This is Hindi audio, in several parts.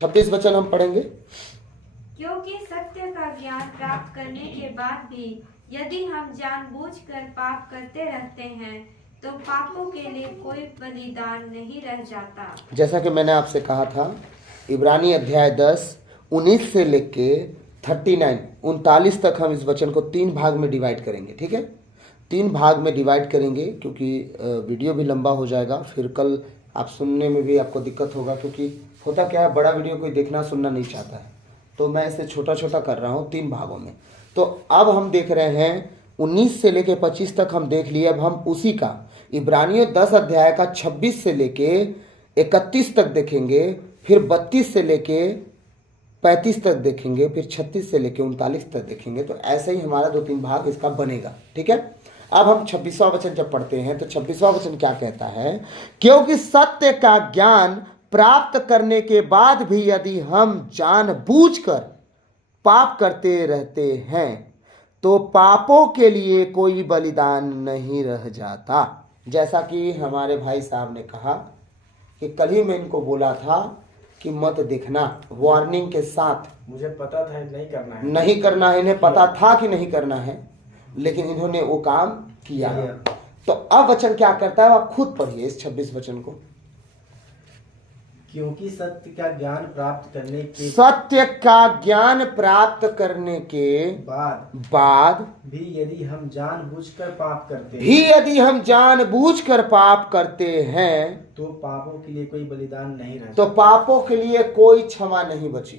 26 वचन हम पढ़ेंगे। क्योंकि सत्य का ज्ञान प्राप्त करने के बाद भी यदि हम जानबूझकर पाप करते रहते हैं तो पापों के लिए कोई बलिदान नहीं रह जाता। जैसा कि मैंने आपसे कहा था, इब्रानी अध्याय 10 19 से लेके 39 तक हम इस वचन को 3 भाग में डिवाइड करेंगे। ठीक है, 3 भाग में डिवाइड करेंगे क्योंकि वीडियो भी लंबा हो जाएगा, फिर कल आप सुनने में भी आपको दिक्कत होगा। क्योंकि होता क्या है, बड़ा वीडियो कोई देखना सुनना नहीं चाहता है, तो मैं इसे छोटा छोटा कर रहा हूँ 3 भागों में। तो अब हम देख रहे हैं 19 से लेके 25 तक हम देख लिए। अब हम उसी का इब्रानियों 10 अध्याय का 26 से लेके 31 तक देखेंगे, फिर 32 से लेके 35 तक देखेंगे, फिर 36 से लेके 39 तक देखेंगे। तो ऐसे ही हमारा 2-3 भाग इसका बनेगा। ठीक है, अब हम 26वां वचन जब पढ़ते हैं तो 26वां वचन क्या कहता है? क्योंकि सत्य का ज्ञान प्राप्त करने के बाद भी यदि हम जानबूझकर पाप करते रहते हैं तो पापों के लिए कोई बलिदान नहीं रह जाता। जैसा कि हमारे भाई साहब ने कहा कि कल ही मैं इनको बोला था कि मत देखना, वार्निंग के साथ। मुझे पता था नहीं करना है, इन्हें पता था कि नहीं करना है, लेकिन इन्होंने वो काम किया। तो अब वचन क्या करता है, आप खुद पढ़िए इस 26 वचन को। क्योंकि सत्य का ज्ञान प्राप्त करने के बाद भी यदि हम जानबूझकर पाप करते हैं तो पापों के लिए कोई बलिदान नहीं रहता। तो पापों के लिए कोई क्षमा नहीं बची।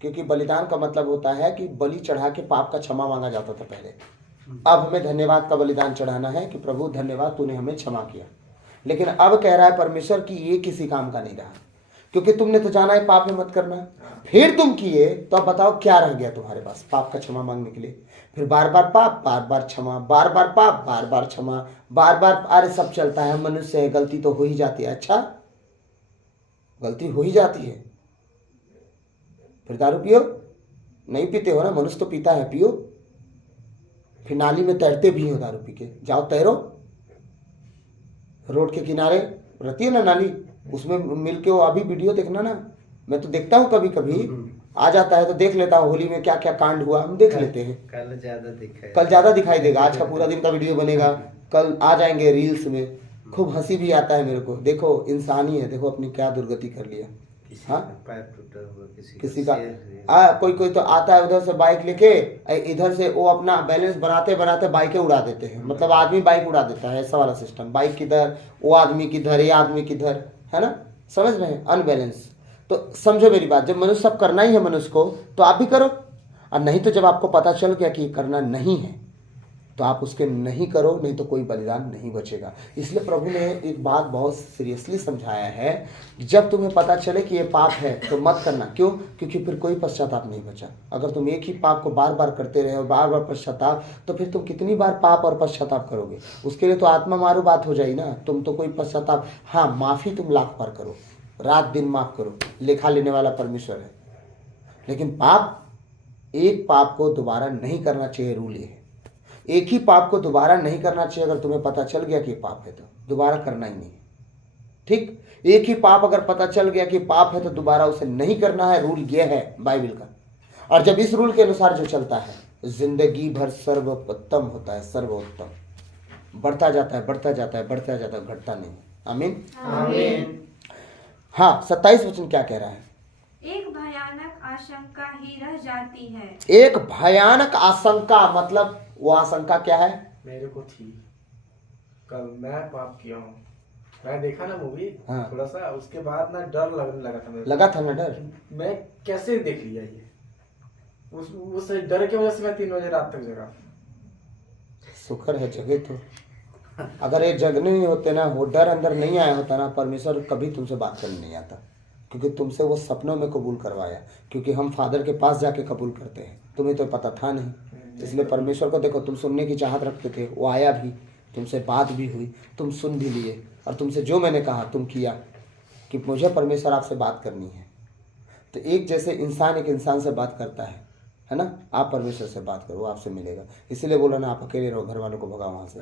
क्योंकि बलिदान का मतलब होता है कि बलि चढ़ा के पाप का क्षमा मांगा जाता था पहले। अब हमें धन्यवाद का बलिदान चढ़ाना है कि प्रभु धन्यवाद, तूने हमें क्षमा किया। लेकिन अब कह रहा है परमेश्वर कि ये किसी काम का नहीं रहा, क्योंकि तुमने तो जाना है पाप में मत करना, फिर तुम किए, तो अब बताओ क्या रह गया तुम्हारे पास पाप का क्षमा मांगने के लिए? फिर बार बार पाप, बार बार क्षमा, बार बार पाप, बार बार क्षमा, बार बार। अरे सब चलता है, मनुष्य है, गलती तो हो ही जाती है। अच्छा, गलती हो ही जाती है, फिर दारू पियो? नहीं पीते हो ना, मनुष्य तो पीता है, पियो। फिर नाली में तैरते भी हो दारू पी के, जाओ तैरो। रोड के किनारे रहती है ना नाली, उसमें मिलके वो अभी वीडियो देखना ना, मैं तो देखता हूँ कभी कभी आ जाता है तो देख लेता हूँ। होली में क्या क्या कांड हुआ हम देख लेते हैं। कल ज्यादा दिखाई देगा, आज का पूरा दिन का वीडियो बनेगा, कल आ जाएंगे रील्स में। खूब हंसी भी आता है मेरे को। देखो इंसान ही है, देखो अपनी क्या दुर्गति कर लिया। हाँ, किसी का कोई तो आता है उधर से बाइक लेके, इधर से वो अपना बैलेंस बनाते बनाते बाइकें उड़ा देते हैं। मतलब आदमी बाइक उड़ा देता है, ऐसा वाला सिस्टम। बाइक किधर, वो आदमी किधर, ये आदमी किधर, है ना, समझ रहे हैं, अनबैलेंस। तो समझो मेरी बात, जब मनुष्य सब करना ही है मनुष्य को, तो आप भी करो। और नहीं तो जब आपको पता चल गया कि करना नहीं है तो आप उसके नहीं करो, नहीं तो कोई बलिदान नहीं बचेगा। इसलिए प्रभु ने एक बात बहुत सीरियसली समझाया है, जब तुम्हें पता चले कि ये पाप है तो मत करना। क्यों? क्योंकि फिर कोई पश्चाताप नहीं बचा। अगर तुम एक ही पाप को बार बार करते रहे और बार बार पश्चाताप, तो फिर तुम कितनी बार पाप और पश्चाताप करोगे? उसके लिए तो आत्मा मारू बात हो जाएगी ना। तुम तो कोई पश्चाताप, हाँ माफ़ी तुम लाख बार करो, रात दिन माफ़ करो, लेखा लेने वाला परमेश्वर है। लेकिन पाप, एक पाप को दोबारा नहीं करना चाहिए, रूल ये है। एक ही पाप को दोबारा नहीं करना चाहिए। अगर तुम्हें पता चल गया कि पाप है तो दोबारा करना ही नहीं। ठीक, एक ही पाप अगर पता चल गया कि पाप है तो दोबारा उसे नहीं करना है। रूल ये है बाइबल का। और जब इस रूल के अनुसार जो चलता है, जिंदगी भर सर्वोत्तम होता है, सर्वोत्तम बढ़ता जाता है, बढ़ता जाता है, बढ़ता जाता है, घटता नहीं। आमीन, आमीन। हाँ, 27 वचन क्या कह रहा है? एक भयानक आशंका ही रह जाती है। एक भयानक आशंका, मतलब वो आशंका क्या है? मेरे को थी, कल मैं पाप किया हूँ, मैं देखा ना मूवी। हाँ। थोड़ा सा उसके बाद ना डर लगने लगा था। लगा था ना डर? मैं कैसे देख लिया ये, उस डर की वजह से मैं 3 बजे रात तक जगा। शुक्र है जगे तो। अगर ये जगने नहीं होते ना, वो डर अंदर नहीं आया होता ना, परमेश्वर कभी तुमसे बात करने नहीं आता। क्योंकि तुमसे वो सपनों में कबूल करवाया। क्योंकि हम फादर के पास जाके कबूल करते हैं, तुम्हें तो पता था नहीं। इसलिए परमेश्वर को देखो, तुम सुनने की चाहत रखते थे, वो आया भी, तुमसे बात भी हुई, तुम सुन भी लिए, और तुमसे जो मैंने कहा तुम किया कि मुझे परमेश्वर आपसे बात करनी है। तो एक जैसे इंसान एक इंसान से बात करता है ना, आप परमेश्वर से बात करो, वो आपसे मिलेगा। इसीलिए बोला ना, आप अकेले रहो, घर वालों को भगाओ वहाँ से,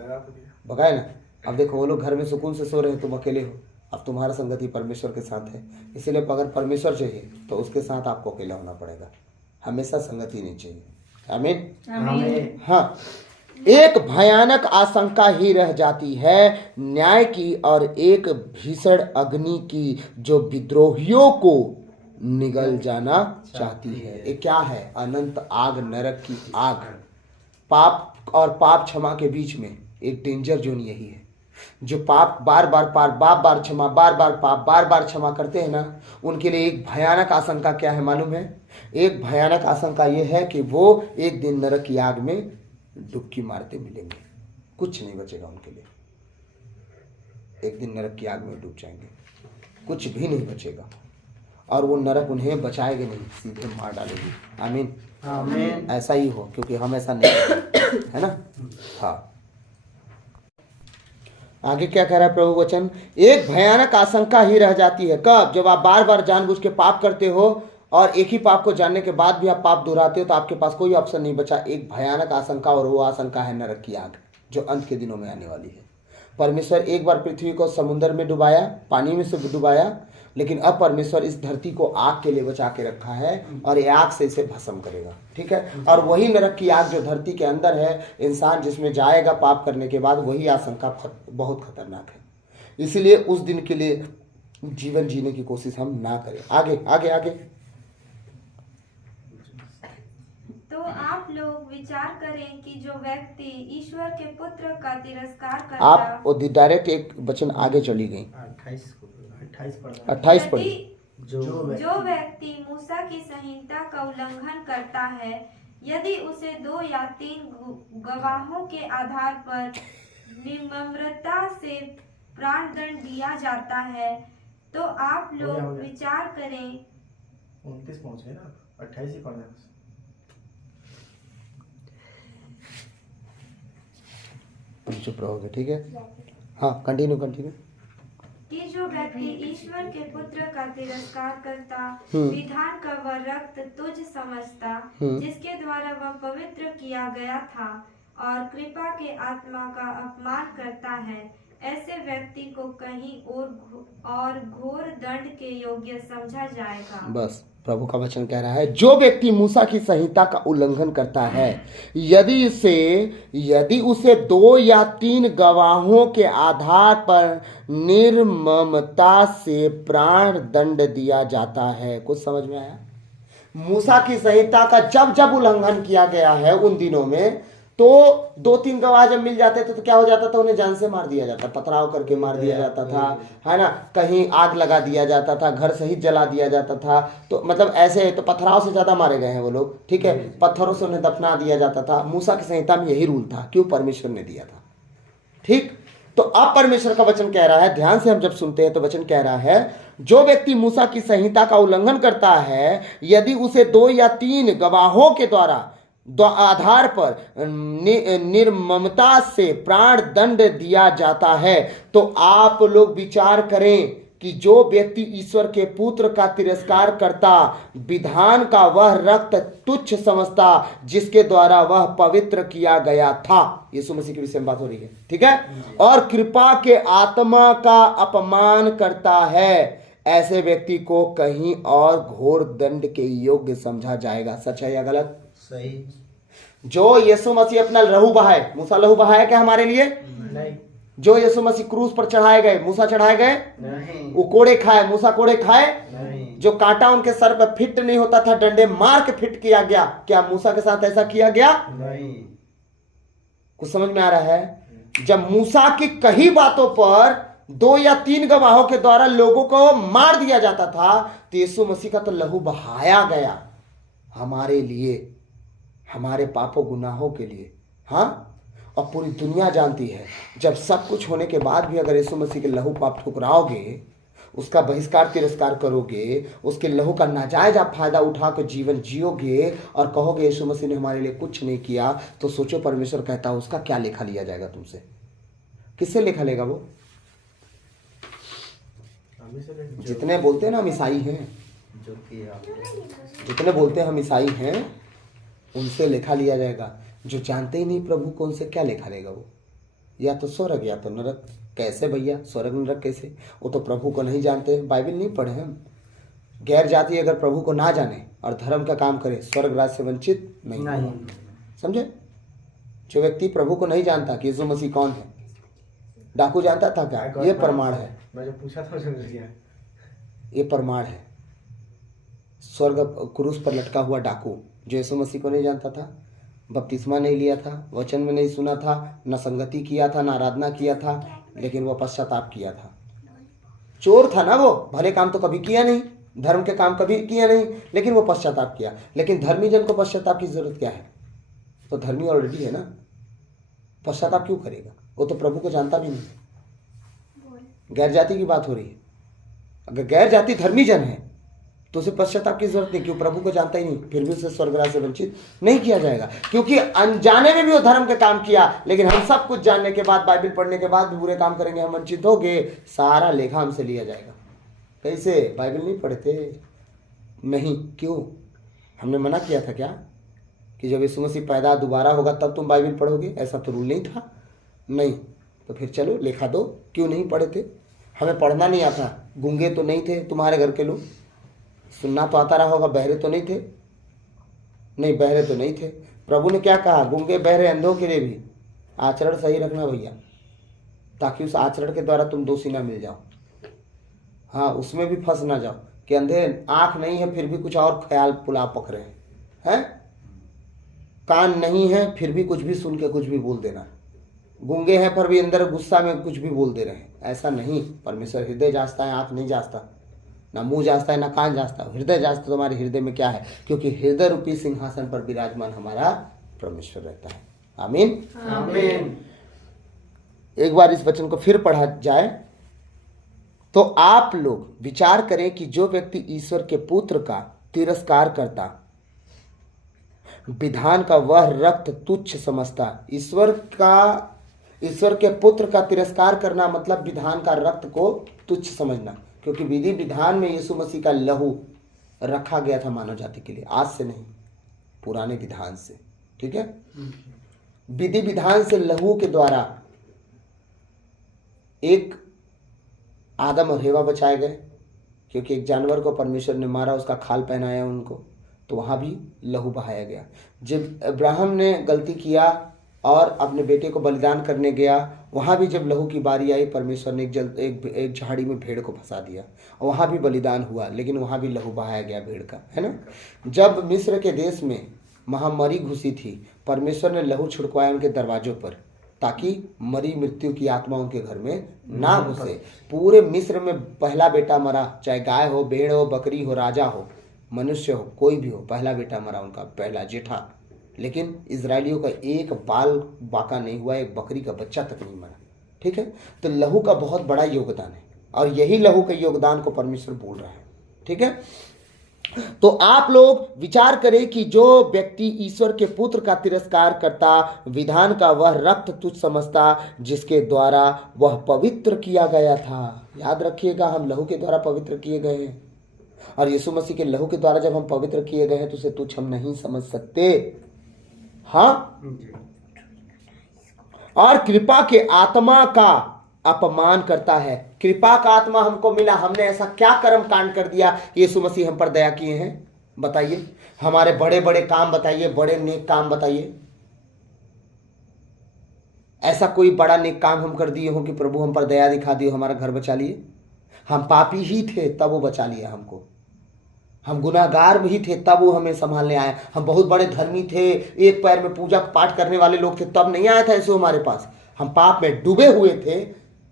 भगाए ना। अब देखो वो लोग घर में सुकून से सो रहे हैं, तुम अकेले हो, अब तुम्हारा संगति परमेश्वर के साथ है, इसीलिए अगर परमेश्वर चाहिए तो उसके साथ आपको अकेला होना पड़ेगा, हमेशा संगति नहीं चाहिए। आमीन आमीन। हाँ, एक भयानक आशंका ही रह जाती है न्याय की और एक भीषण अग्नि की जो विद्रोहियों को निगल जाना चाहती है। ये क्या है? अनंत आग, नरक की आग। पाप और पाप क्षमा के बीच में एक डेंजर जोन यही है। जो पाप बार बार क्षमा, बार बार क्षमा करते हैं ना, उनके लिए एक भयानक आशंका क्या है मालूम है? एक भयानक आशंका यह है कि वो एक दिन नरक की आग में डुबकी मारते मिलेंगे, कुछ नहीं बचेगा उनके लिए। एक दिन नरक की आग में डूब जाएंगे, कुछ भी नहीं बचेगा, और वो नरक उन्हें बचाएगा नहीं, सीधे मार डालेगी। आमीन आमीन। ऐसा ही हो, क्योंकि हम ऐसा नहीं करते, है ना। हाँ, आगे क्या कह रहा है प्रभु वचन? एक भयानक आशंका ही रह जाती है। कब? जब आप बार बार जानबूझ के पाप करते हो और एक ही पाप को जानने के बाद भी आप पाप दोहराते हो, तो आपके पास कोई ऑप्शन नहीं बचा। एक भयानक आशंका, और वो आशंका है नरक की आग, जो अंत के दिनों में आने वाली है। परमेश्वर एक बार पृथ्वी को समुद्र में डुबाया, पानी में से डुबाया, लेकिन अब परमेश्वर इस धरती को आग के लिए बचा के रखा है, और ये आग से इसे भस्म करेगा। ठीक है, और वही नरक की आग जो धरती के अंदर है, इंसान जिसमें जाएगा पाप करने के बाद, वही आशंका बहुत खतरनाक है। इसलिए उस दिन के लिए जीवन जीने की कोशिश हम ना करें। आगे आगे आगे। तो आप लोग विचार करें कि जो व्यक्ति ईश्वर के पुत्र का तिरस्कार करता, आप डायरेक्ट एक वचन आगे चली गई, 28 पढ़ी। जो व्यक्ति मूसा की संहिता का उल्लंघन करता है, यदि उसे 2 या 3 गवाहों के आधार पर निर्ममता से प्राण दंड दिया जाता है, तो आप लोग विचार करें। 29 पहुंच गए ना, 28 ही पढ़ना है। चुप रहोगे, ठीक है। हाँ, कंटिन्यू कि जो व्यक्ति ईश्वर के पुत्र का तिरस्कार करता, विधान का वह रक्त तुझ समझता, जिसके द्वारा वह पवित्र किया गया था, और कृपा के आत्मा का अपमान करता है, ऐसे व्यक्ति को कहीं और घोर दंड के योग्य समझा जाएगा। बस प्रभु का वचन कह रहा है, जो व्यक्ति मूसा की संहिता का उल्लंघन करता है, यदि उसे 2 या 3 गवाहों के आधार पर निर्ममता से प्राण दंड दिया जाता है। कुछ समझ में आया? मूसा की संहिता का जब उल्लंघन किया गया है उन दिनों में, तो 2-3 गवाह जब मिल जाते थे तो क्या हो जाता था? उन्हें जान से मार दिया जाता, पथराव करके मार दिया जाता था, है ना। कहीं आग लगा दिया जाता था, घर सहित जला दिया जाता था। तो मतलब ऐसे तो पथराव से ज्यादा मारे गए हैं वो लोग, ठीक है। पत्थरों से उन्हें दफना दिया जाता था। मूसा की संहिता में यही रूल था, क्यों? परमेश्वर ने दिया था। ठीक, तो अब परमेश्वर का वचन कह रहा है, ध्यान से हम जब सुनते हैं तो वचन कह रहा है, जो व्यक्ति मूसा की संहिता का उल्लंघन करता है, यदि उसे 2 या 3 गवाहों के द्वारा आधार पर निर्ममता से प्राण दंड दिया जाता है, तो आप लोग विचार करें कि जो व्यक्ति ईश्वर के पुत्र का तिरस्कार करता, विधान का वह रक्त तुच्छ समझता, जिसके द्वारा वह पवित्र किया गया था। यीशु मसीह के विषय में बात हो रही है, ठीक है। और कृपा के आत्मा का अपमान करता है, ऐसे व्यक्ति को कहीं और घोर दंड के योग्य समझा जाएगा। सच है या गलत? सही। जो यीशु मसीह अपना लहू बहाए, मूसा लहू बहाया क्या हमारे लिए? नहीं। जो यीशु मसीह क्रूस पर चढ़ाए गए, मूसा चढ़ाए गए? नहीं। वो कोड़े खाए, मूसा कोड़े खाए? नहीं। जो कांटा उनके सर पर फिट नहीं होता था, डंडे मार के फिट किया गया, क्या मूसा के साथ ऐसा किया गया? नहीं। कुछ समझ में आ रहा है? जब मूसा की कही बातों पर 2 या 3 गवाहों के द्वारा लोगों को मार दिया जाता था, तो यीशु मसीह का तो लहू बहाया गया हमारे लिए, हमारे पापों गुनाहों के लिए। हाँ, और पूरी दुनिया जानती है, जब सब कुछ होने के बाद भी अगर यीशु मसीह के लहू पर आप ठुकराओगे, उसका बहिष्कार तिरस्कार करोगे, उसके लहू का नाजायज आप फायदा उठाकर जीवन जियोगे और कहोगे यीशु मसीह ने हमारे लिए कुछ नहीं किया, तो सोचो परमेश्वर कहता है उसका क्या लेखा लिया जाएगा तुमसे? किससे लेखा लेगा वो? जितने बोलते हैं ना हम ईसाई हैं, जितने बोलते हैं हम ईसाई हैं, उनसे लेखा लिया जाएगा। जो जानते ही नहीं प्रभु को, उनसे क्या लेखा लेगा वो? या तो स्वर्ग या तो नरक। कैसे भैया स्वर्ग नरक कैसे? वो तो प्रभु को नहीं जानते, बाइबल नहीं पढ़े हम। गैर जाति अगर प्रभु को ना जाने और धर्म का काम करे, स्वर्ग राज से वंचित नहीं होगा। समझे? जो व्यक्ति प्रभु को नहीं जानता कि यीशु मसीह कौन है, डाकू जानता था क्या? ये प्रमाण है। मैं जो पूछा था समझ गया। ये प्रमाण है। स्वर्ग क्रूस पर लटका हुआ डाकू जो यीशु मसीह को नहीं जानता था, बपतिस्मा नहीं लिया था, वचन में नहीं सुना था, न संगति किया था, न आराधना किया था, लेकिन वो पश्चाताप किया था। चोर था ना वो, भले काम तो कभी किया नहीं, धर्म के काम कभी किया नहीं, लेकिन वो पश्चाताप किया। लेकिन धर्मी जन को पश्चाताप की जरूरत क्या है? तो धर्मी ऑलरेडी है ना, पश्चाताप क्यों करेगा? वो तो प्रभु को जानता भी नहीं। गैर जाति की बात हो रही है। अगर गैर जाति धर्मी जन है तो उसे पश्चाताप की जरूरत नहीं, क्यों? प्रभु को जानता ही नहीं, फिर भी उसे स्वर्ग राज से वंचित नहीं किया जाएगा, क्योंकि अनजाने में भी वो धर्म का काम किया। लेकिन हम सब कुछ जानने के बाद, बाइबल पढ़ने के बाद भी बुरे काम करेंगे, हम वंचित हो गए, सारा लेखा हमसे लिया जाएगा। कैसे? बाइबल नहीं पढ़ते? नहीं। क्यों? हमने मना किया था क्या कि जब यीशु मसीह पैदा दोबारा होगा तब तुम बाइबल पढ़ोगे? ऐसा तो रूल नहीं था। नहीं तो फिर चलो लेखा दो, क्यों नहीं पढ़े थे? हमें पढ़ना नहीं आता। गूंगे तो नहीं थे तुम्हारे घर के लोग? सुनना तो आता रहा होगा। बहरे तो नहीं थे? नहीं, बहरे तो नहीं थे। प्रभु ने क्या कहा? गूंगे बहरे अंधों के लिए भी आचरण सही रखना भैया, ताकि उस आचरण के द्वारा तुम दोषी ना मिल जाओ। हाँ, उसमें भी फंस ना जाओ कि अंधे आंख नहीं है फिर भी कुछ और ख्याल पुला पक रहे हैं, कान नहीं है फिर भी कुछ भी सुन के कुछ भी बोल देना, गूंगे हैं पर भी अंदर गुस्सा में कुछ भी बोल दे रहे हैं। ऐसा नहीं। परमेश्वर हृदय जांचता है, आंख नहीं जांचता, ना मुंह जांचता है, ना कान जांचता है, हृदय जांचता। तुम्हारे हृदय में क्या है? क्योंकि हृदय रूपी सिंहासन पर विराजमान हमारा परमेश्वर रहता है। आमीन, आमीन। एक बार इस वचन को फिर पढ़ा जाए तो आप लोग विचार करें कि जो व्यक्ति ईश्वर के पुत्र का तिरस्कार करता, विधान का वह रक्त तुच्छ समझता। ईश्वर के पुत्र का तिरस्कार करना मतलब विधान का रक्त को तुच्छ समझना, क्योंकि विधि विधान में यीशु मसीह का लहू रखा गया था मानव जाति के लिए, आज से नहीं, पुराने विधान से। ठीक है? विधि विधान से लहू के द्वारा एक आदम और हेवा बचाए गए, क्योंकि एक जानवर को परमेश्वर ने मारा, उसका खाल पहनाया उनको, तो वहां भी लहू बहाया गया। जब अब्राहम ने गलती किया और अपने बेटे को बलिदान करने गया, वहां भी जब लहू की बारी आई, परमेश्वर ने एक झाड़ी में भेड़ को फंसा दिया, और वहां भी बलिदान हुआ, लेकिन वहां भी लहू बहाया गया भेड़ का, है ना। जब मिस्र के देश में महामारी घुसी थी, परमेश्वर ने लहू छिड़कवाया उनके दरवाजों पर, ताकि मरी मृत्यु की आत्मा उनके घर में ना घुसे। पूरे मिस्र में पहला बेटा मरा, चाहे गाय हो, भेड़ हो, बकरी हो, राजा हो, मनुष्य हो, कोई भी हो, पहला बेटा मरा उनका, पहला जेठा। लेकिन इजरायलियों का एक बाल बाका नहीं हुआ, एक बकरी का बच्चा तक नहीं मरा। ठीक है? तो लहू का बहुत बड़ा योगदान है, और यही लहू के योगदान को परमेश्वर बोल रहा है। ठीक है? तो आप लोग विचार करें कि जो व्यक्ति ईश्वर के पुत्र का तिरस्कार करता, विधान का वह रक्त तुच्छ समझता, जिसके द्वारा वह पवित्र किया गया था। याद रखिएगा, हम लहू के द्वारा पवित्र किए गए हैं, और यीशु मसीह के लहू के द्वारा जब हम पवित्र किए गए हैं तो उसे तुच्छ हम नहीं समझ सकते। हाँ, और कृपा के आत्मा का अपमान करता है। कृपा का आत्मा हमको मिला, हमने ऐसा क्या कर्म कांड कर दिया यीशु मसीह हम पर दया किए हैं? बताइए, हमारे बड़े बड़े काम बताइए, बड़े नेक काम बताइए। ऐसा कोई बड़ा नेक काम हम कर दिए हो कि प्रभु हम पर दया दिखा दिए, हमारा घर बचा लिए? हम पापी ही थे तब वो बचा लिया हमको, हम गुनाहगार भी थे तब वो हमें संभालने आया। हम बहुत बड़े धर्मी थे, एक पैर में पूजा पाठ करने वाले लोग थे, तब नहीं आया था यीशु हमारे पास। हम पाप में डूबे हुए थे,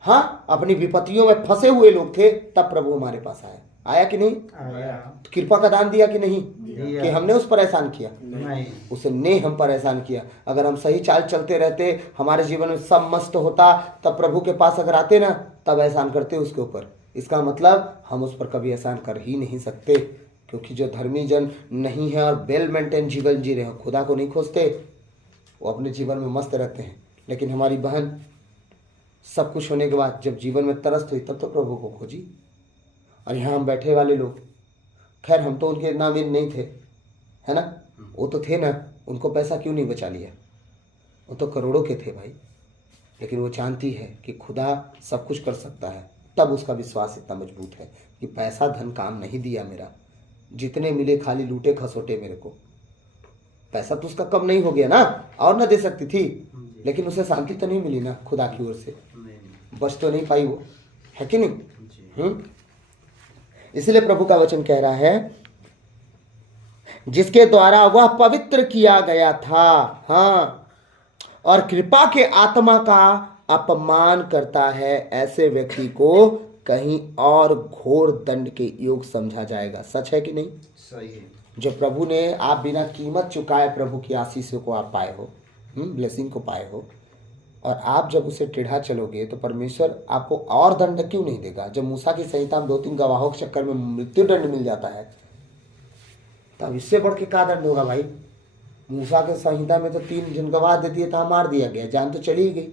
हाँ, अपनी विपत्तियों में फंसे हुए लोग थे, तब प्रभु हमारे पास आया। आया कि नहीं? आया। कृपा का दान दिया कि नहीं? कि हमने उस पर एहसान किया? नहीं, उसने हम पर एहसान किया। अगर हम सही चाल चलते रहते, हमारे जीवन में सब मस्त होता, तब प्रभु के पास अगर आते ना, तब एहसान करते उसके ऊपर। इसका मतलब हम उस पर कभी एहसान कर ही नहीं सकते, क्योंकि जो धर्मी जन नहीं है और वेल मेंटेन जीवन जी रहे हैं, खुदा को नहीं खोजते, वो अपने जीवन में मस्त रहते हैं। लेकिन हमारी बहन सब कुछ होने के बाद जब जीवन में तरस हुई, तब तो प्रभु को खोजी। और यहाँ हम बैठे वाले लोग, खैर हम तो उनके इतना अमीर नहीं थे, है ना, वो तो थे ना, उनको पैसा क्यों नहीं बचा लिया? वो तो करोड़ों के थे भाई, लेकिन वो जानती है कि खुदा सब कुछ कर सकता है, तब उसका विश्वास इतना मजबूत है कि पैसा धन काम नहीं दिया मेरा, जितने मिले खाली लूटे खसोटे मेरे को। पैसा तो उसका कम नहीं हो गया ना, और ना दे सकती थी, लेकिन उसे शांति तो नहीं मिली ना खुदा की ओर से, बच तो नहीं पाई वो, है कि नहीं? इसलिए प्रभु का वचन कह रहा है जिसके द्वारा वह पवित्र किया गया था, हाँ, और कृपा के आत्मा का अपमान करता है, ऐसे व्यक्ति को कहीं और घोर दंड के योग समझा जाएगा। सच है कि नहीं? सही है। जो प्रभु ने, आप बिना कीमत चुकाए प्रभु की आशीषों को आप पाए हो, ब्लेसिंग को पाए हो, और आप जब उसे टेढ़ा चलोगे तो परमेश्वर आपको और दंड क्यों नहीं देगा? जब मूसा की संहिता में 2-3 गवाहों के चक्कर में मृत्यु दंड मिल जाता है, तब इससे बढ़ के क्या दंड होगा भाई? मूसा के संहिता में तो 3 जन गवाह दे दिए था, मार दिया गया, जान तो चली ही गई।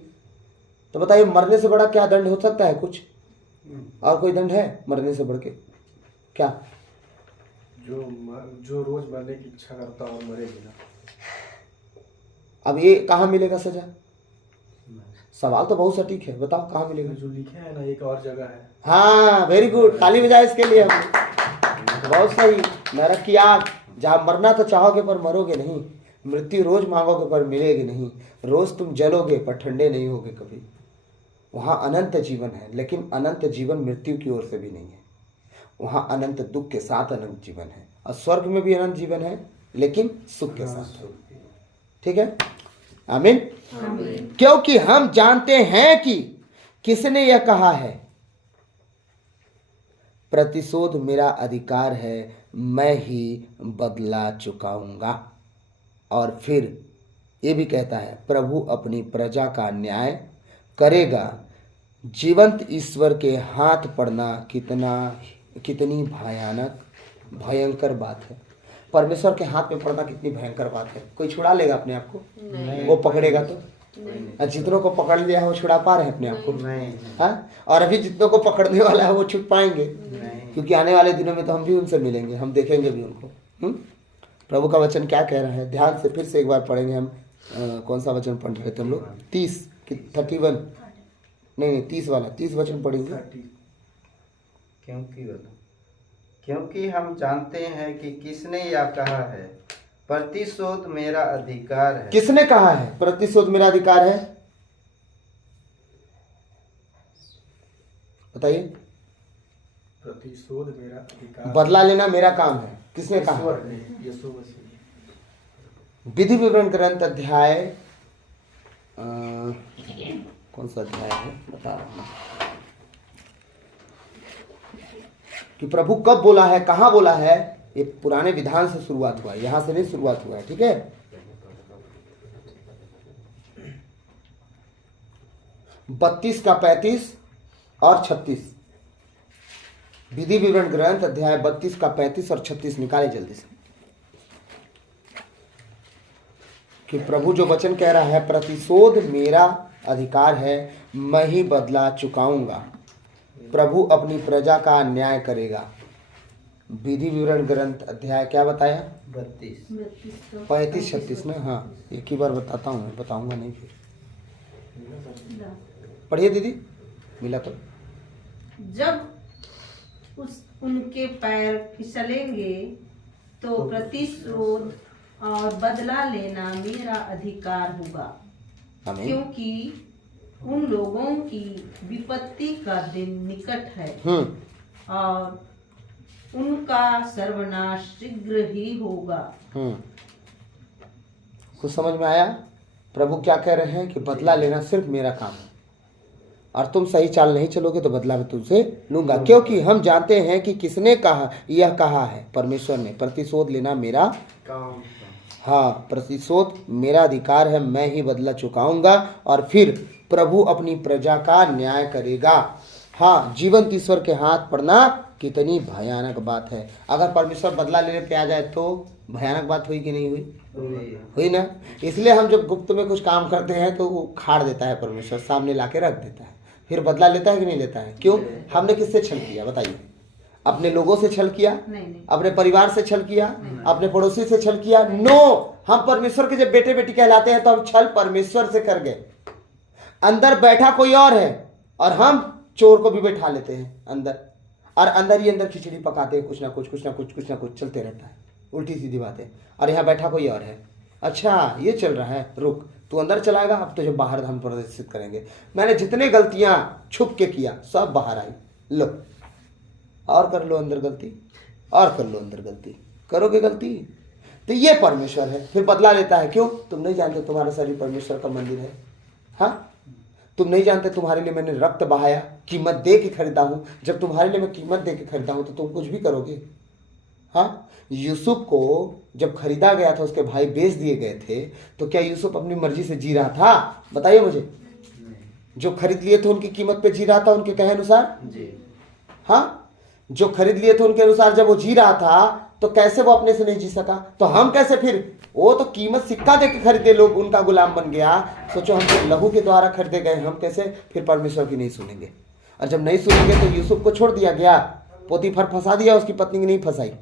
तो बताइए मरने से बड़ा क्या दंड हो सकता है? कुछ और कोई दंड है मरने से बढ़ के? क्या? जो रोज मरने की इच्छा करता और मरे बिना। अब ये कहाँ मिलेगा सजा? सवाल तो बहुत सटीक है, बताओ कहाँ मिलेगा? जो लिखे है ना, एक और जगह है। हाँ, वेरी गुड, ताली बजाए इसके लिए हम। बहुत सही। नरक की आग, जहाँ मरना तो चाहोगे पर मरोगे नहीं, मृत्यु रोज मांगोगे पर मिलेगी नहीं, रोज तुम जलोगे पर ठंडे नहीं होगे कभी। वहाँ अनंत जीवन है, लेकिन अनंत जीवन मृत्यु की ओर से भी नहीं है। वहाँ अनंत दुख के साथ अनंत जीवन है, और स्वर्ग में भी अनंत जीवन है, लेकिन सुख के साथ। ठीक है, आमीन। क्योंकि हम जानते हैं कि किसने यह कहा है, प्रतिशोध मेरा अधिकार है, मैं ही बदला चुकाऊंगा। और फिर ये भी कहता है प्रभु अपनी प्रजा का न्याय करेगा। जीवंत ईश्वर के हाथ पड़ना कितनी भयंकर बात है। परमेश्वर के हाथ में पड़ना कितनी भयंकर बात है। कोई छुड़ा लेगा अपने आप को? वो पकड़ेगा तो? जितनों को पकड़ लिया है वो छुड़ा पा रहे हैं अपने आप को? हाँ? और अभी जितनों को पकड़ने वाला है वो छुट पाएंगे? क्योंकि आने वाले दिनों में तो हम भी उनसे मिलेंगे, हम देखेंगे भी उनको। प्रभु का वचन क्या कह रहा है, ध्यान से फिर से एक बार पढ़ेंगे हम। कौन सा वचन पढ़ रहे थे हम लोग? 31 नहीं 30 वाला, 30 वचन पढ़ेंगे। क्योंकि हम जानते हैं कि किसने यह कहा है, प्रतिशोध मेरा अधिकार है। किसने कहा है प्रतिशोध मेरा अधिकार है? बताइए। प्रतिशोध मेरा अधिकार, बदला लेना मेरा काम है। किसने कहा? यीशु मसीह। विधि विवरण ग्रंथ अध्याय कौन सा अध्याय है बता रहा हूं कि प्रभु कब बोला है, कहां बोला है। ये पुराने विधान से शुरुआत हुआ है, यहां से नहीं शुरुआत हुआ है। ठीक है, 32 का 35 और 36 विधि विवरण ग्रंथ अध्याय 32 का 35 और 36 निकाले जल्दी से। कि प्रभु जो वचन कह रहा है, प्रतिशोध मेरा अधिकार है, मैं ही बदला चुकाऊंगा। प्रभु अपनी प्रजा का न्याय करेगा। विधि विवरण ग्रंथ अध्याय क्या बताया? 32 35 36 ना? हाँ, एक ही बार बताता हूँ, बताऊंगा नहीं फिर। पढ़िए दीदी, मिला तो। जब उनके पैर फिसलेंगे तो प्रतिशोध और बदला लेना मेरा अधिकार होगा, क्योंकि उन लोगों की विपत्ति का दिन निकट है और उनका सर्वनाश शीघ्र ही होगा। कुछ समझ में आया? प्रभु क्या कह रहे हैं कि बदला लेना सिर्फ मेरा काम है, और तुम सही चाल नहीं चलोगे तो बदला मैं तुमसे लूंगा। क्योंकि हम जानते हैं कि किसने कहा, यह कहा है, परमेश्वर ने, प्रतिशोध लेना मेरा काम। हाँ, प्रतिशोध मेरा अधिकार है, मैं ही बदला चुकाऊंगा। और फिर प्रभु अपनी प्रजा का न्याय करेगा। हाँ, जीवंत ईश्वर के हाथ पड़ना कितनी भयानक बात है। अगर परमेश्वर बदला लेने पे आ जाए तो भयानक बात हुई कि नहीं हुई? हुई ना। इसलिए हम जब गुप्त में कुछ काम करते हैं तो वो खाड़ देता है परमेश्वर, सामने लाके रख देता है, फिर बदला लेता है कि नहीं लेता है? क्यों? हमने किससे छल किया बताइए? अपने लोगों से छल किया? नहीं। अपने परिवार से छल किया? अपने पड़ोसी से छल किया? नो, हम परमेश्वर के जब बेटे बेटी कहलाते हैं तो हम छल परमेश्वर से कर गए। अंदर बैठा कोई और है और हम चोर को भी बैठा लेते हैं अंदर, और अंदर ही अंदर खिचड़ी पकाते हैं, कुछ ना कुछ चलते रहता है, उल्टी सीधी बातें। और यहाँ बैठा कोई और है, अच्छा ये चल रहा है, रुक तू अंदर चलाएगा, अब तो जब बाहर हम प्रदर्शित करेंगे। मैंने जितने गलतियां छुप के किया सब बाहर आई, लो और कर लो अंदर गलती, और कर लो अंदर गलती, करोगे गलती तो ये परमेश्वर है, फिर बदला लेता है। क्यों? तुम नहीं जानते तुम्हारा शरीर परमेश्वर का मंदिर है। हाँ, तुम नहीं जानते तुम्हारे लिए मैंने रक्त बहाया, कीमत दे के खरीदा हूं। जब तुम्हारे लिए मैं कीमत दे के खरीदा हूं तो तुम कुछ भी करोगे। हाँ, यूसुफ को जब खरीदा गया था, उसके भाई बेच दिए गए थे, तो क्या यूसुफ अपनी मर्जी से जी रहा था? बताइए मुझे। जो खरीद लिए थे उनकी कीमत पे जी रहा था, उनके कहे अनुसार जी। हाँ, जो खरीद लिए थे उनके अनुसार जब वो जी रहा था तो कैसे वो अपने से नहीं जी सका? तो हम कैसे फिर? वो तो कीमत सिक्का दे के खरीदे लोग, उनका गुलाम बन गया। सोचो, हम तो लहू के द्वारा खरीदे गए, हम कैसे फिर परमेश्वर की नहीं सुनेंगे? और जब नहीं सुनेंगे तो यूसुफ को छोड़ दिया गया, पोतीफर फंसा दिया, उसकी पत्नी की नहीं फंसाई,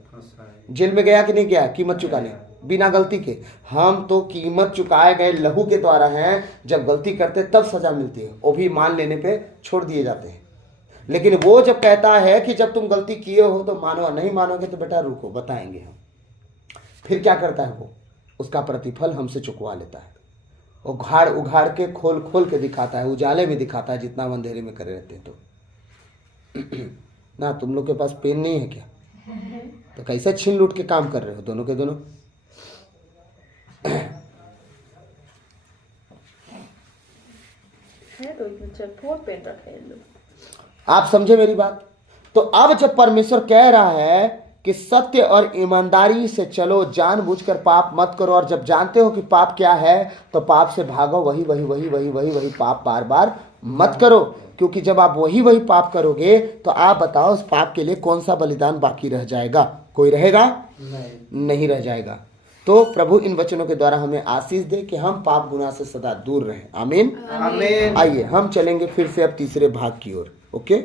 जेल में गया कि नहीं गया कीमत चुकाने बिना गलती के? हम तो कीमत चुकाए गए लहू के द्वारा हैं। जब गलती करते तब सजा मिलती है, वो भी मान लेने पे छोड़ दिए जाते हैं। लेकिन वो जब कहता है कि जब तुम गलती किए हो तो मानो, नहीं मानोगे तो बेटा रुको बताएंगे हम, फिर क्या करता है वो? उसका प्रतिफल हमसे चुकवा लेता है। वो उघाड़ उघाड़ के खोल खोल के दिखाता है, उजाले में दिखाता है, जितना हम अंधेरे में करे रहते हैं। तो ना तुम लोग के पास पेन नहीं है क्या? तो कैसे छीन लूट के काम कर रहे हो दोनों के दोनों? आप समझे मेरी बात? तो अब जब परमेश्वर कह रहा है कि सत्य और ईमानदारी से चलो, जानबूझकर पाप मत करो, और जब जानते हो कि पाप क्या है तो पाप से भागो, वही वही वही वही वही वही पाप बार बार मत करो। क्योंकि जब आप वही वही पाप करोगे तो आप बताओ उस पाप के लिए कौन सा बलिदान बाकी रह जाएगा? कोई रहेगा? नहीं रह जाएगा। तो प्रभु इन वचनों के द्वारा हमें आशीष दे कि हम पाप गुनाह से सदा दूर रहें। आमीन, आमीन। आइए हम चलेंगे फिर से अब तीसरे भाग की ओर। ओके।